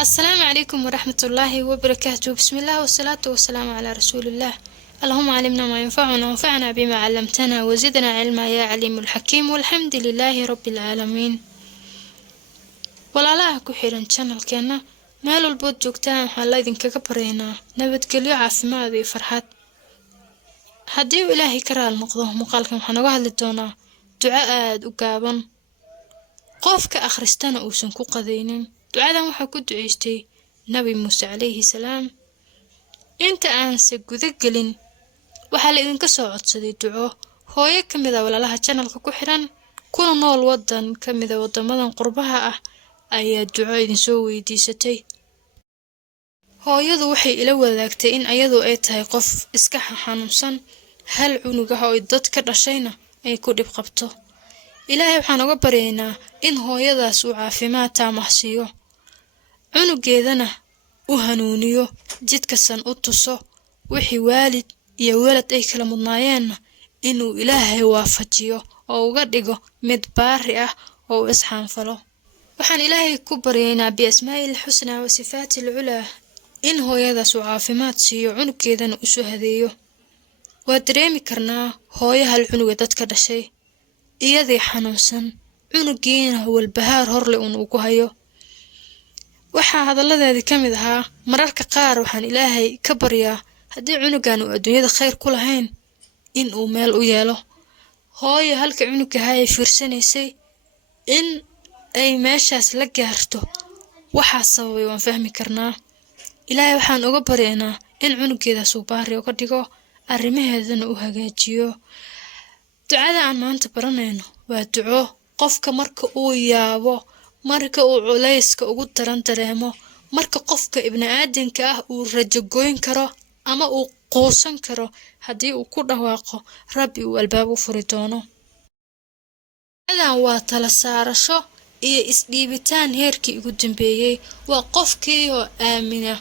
السلام عليكم ورحمة الله وبركاته. بسم الله والصلاة والسلام على رسول الله. اللهم علمنا ما ينفعنا وانفعنا بما علمتنا وزدنا علما يا عليم الحكيم، والحمد لله رب العالمين. walaalaha ku xiran channelkeena meel walba joogtaan waxaan la idinkaga baryaynaa nabadgelyo, caafimaad iyo farxad. haddii ilaahay ka raali noqdo muuqaalkan waxaan uga hadli doonaa duco aad u gaaban qofka akhristana uusan ku qadaynin. ducadan waxaa ku duceystay nabi muuse calayhi salaam. inta aan se guda gelin waxaa la idinka soo codsaday duco hooyo ka mid ah walaalaha channelka ku xiran kuna nool wadan ka mid ah wadamadan qurbaha ah ayaa duco idin soo weydiisatay. hooyadu waxay ila wadaagtay in ayadu ay tahay qof iska xanuunsan, hal cunug ah oo dad ka dhashayna ay ku dhib qabto. ilaahay waxaan uga baryaynaa in hooyadaas uu caafimaad taam ah siiyo, cunugeedana u hanuuniyo, jidka san u tuso, wixii waalid iyo walad ay kala mudnaayeenna inuu ilaahay waafajiyo oo uga dhigo mid baari ah oo isxaanfalo. waxaan ilaahay ku baryaynaa biasmaa'il xusnaa wa sifaatil culaa in hooyadaas uu caafimaad siiyo, cunugeedana u soo hadeeyo. waa dareemi karnaa hooyo hal cunuga dad ka dhashay iyadii xanuunsan, cunugiina walbahaar horle ugu hayo. waxaa hadalladeedii ka mid ahaa mararka qaar waxaan ilaahay ka baryaa haddii cunugan uu adduunyada khayr ku lahayn in uu meel u yeelo. hooyo halka cunugaha ay fiirsanaysay in ay meeshaas la gaarto waxaa sababay waan fahmi karnaa. ilaahay waxaan uga baryaynaa in cunugeedaas uu baari uga dhigo, arrimaheedana u hagaajiyo. ducada aan maanta baranayno waa duco qofka marka uu yaabo, marka uu culayska ugu daran dareemo, marka qofka ibni'aadanka ah uu rajo goyn karo ama uu quusan karo, haddii uu ku dhawaaqo rabbi uu albaab u furi doono. ducadan waa tala saarasho iyo isdhiibitaan heerkii ugu dambeeyey. waa qofkii oo aamina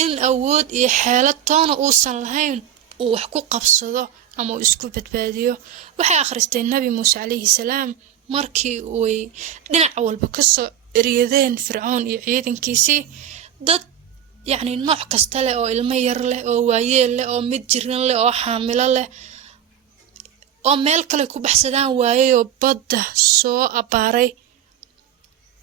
in awood iyo xeelad toona uusan lahayn uu wax ku qabsado ama uu isku badbaadiyo. waxay akhristay nabi muuse calayhi salaam markii ay dhinac walba ka soo eryadeen fircoon iyo ciidankiisii. dad nooc kasta leh, oo ilmo yar leh, oo waayeel leh, oo mid jiran leh, oo xaamilo leh, oo meel kale ku baxsadaan waayay oo badda soo abaaray.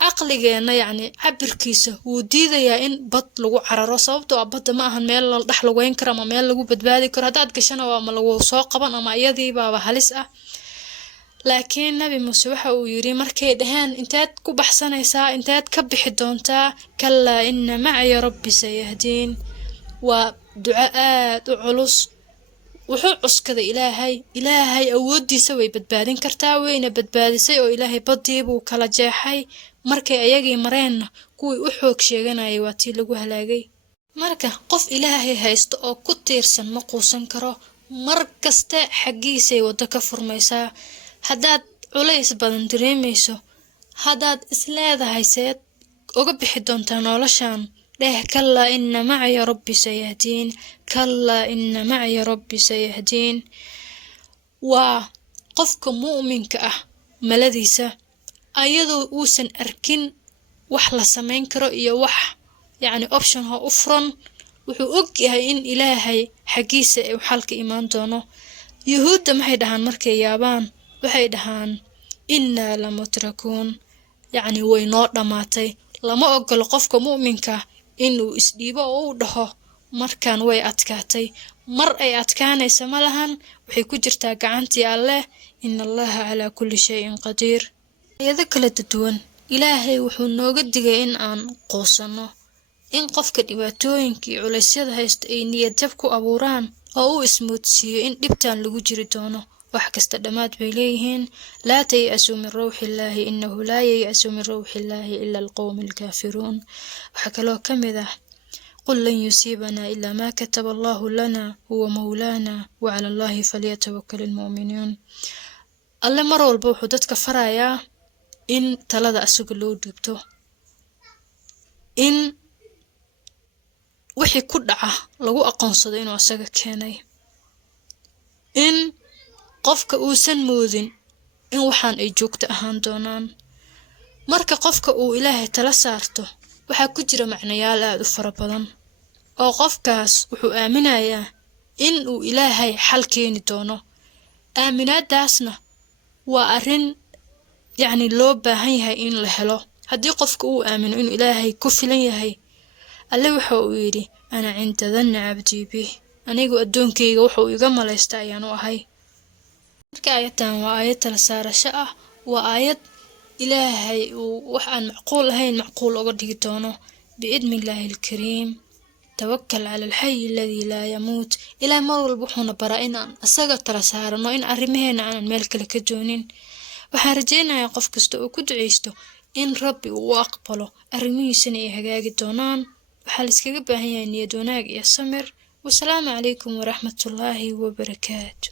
caqligeena cabirkiisa wuu diidayaa in bad lagu cararo, sababtoo ah badda ma ahan meel la dhex lugeyn karo ama meel lagu badbaadi karo. haddaad gashana ama lagu soo qaban ama iyadii baaba halis ah. laakiin nabi muuse waxa uu yiri markay dhaheen intaad ku baxsanaysaa, intaad ka bixi doontaa, kallaa inna macaya rabbi sayahdiin. waa duco aad u culus. wuxuu cuskaday ilaahay awoodiisa way badbaadin kartaa, wayna badbaadisay oo ilaahay baddii buu kala jeexay. markay ayagii mareenna kuwii u xoog sheeganayay waa tii lagu halaagay. marka qof ilaahay haysto oo ku tiirsan ma quusan karo, mar kaste xaggiisay waddo ka furmaysaa. haddaad culays badan dareemayso, haddaad isleedahay seed uga bixi doontaa noloshan, dheh kallaa inna macaya rabbi sayahdiin, kallaa inna macaya rabbi sayahdiin. waa qofka mu'minka ah maladiisa ayadoo uusan arkin wax la samayn karo iyo wax option ha u furan, wuxuu og yahay in ilaahay xaggiisa uu xalka imaan doono. yuhuudda maxay dhahaan markay yaabaan? waxay dhahaan innaa lamutrakuun, way noo dhammaatay. lama ogolo qofka mu'minka inuu isdhiibo oo uu dhaho markaan way adkaatay. mar ay adkaanaysa ma lahan, waxay ku jirtaa gacantii alleh. ina allaha calaa kulli shayin qadiir. ayado kala duwan ilaahay wuxuu nooga digay in aan quusanno, in qofka dhibaatooyinka iyo culaysyada haysta ay niyad jab ku abuuraan oo uu ismoodsiiyo in dhibtaan lagu jiri doono. wax kasta dhammaad bay leeyihiin. laa tay'asuu min rawxi illaahi innahu laa yay'asu min rawxi illaahi ila alqowmi alkaafiruun. waxaa kaloo ka mid ah qul lan yusiibanaa ilaa maa kataba allahu lana huwa mawlaana wa cala allahi falyatawakkal almu'minuun. alle mar walba wuxuu dadka farayaa in talada asaga loo dhiibto, in wixii ku dhaca lagu aqoonsado inuu asaga keenay, in qofka uusan moodin in waxaan ay joogto ahaan doonaan. marka qofka uu ilaahay tala saarto waxaa ku jira macnayaal aad u fara badan oo qofkaas wuxuu aaminayaa in uu ilaahay xal keeni doono. aaminaadaasna waa arrin yacni loo baahan yahay in la helo. haddii qofka uu aamino inuu ilaahay ku filan yahay, alle waxa uu yidhi ana cinda danni cabdii bih, anigu addoonkayga wuxuu iga malaysta ayaan u ahay. marka aayaddan waa aayad tala saarasho ah, waa aayad ilaahay uu wax aan macquul ahayn macquul uga dhigi doono. biidni illaahi alkariim, tawakkal cala alxayi alladii laa yamuut. ilaa mar walba wuxuuna baraa inaan isaga tala saarano, in arrimaheena aanan meel kale ka doonin. waxaan rajaynayaa qof kasta oo ku duceysto in rabbi uu u aqbalo, arrimihiisana ay hagaagi doonaan. waxaa la iskaga baahan yahay niyad wanaag iyo samir. wasalaamu calaykum waraxmatullaahi wabarakaatu.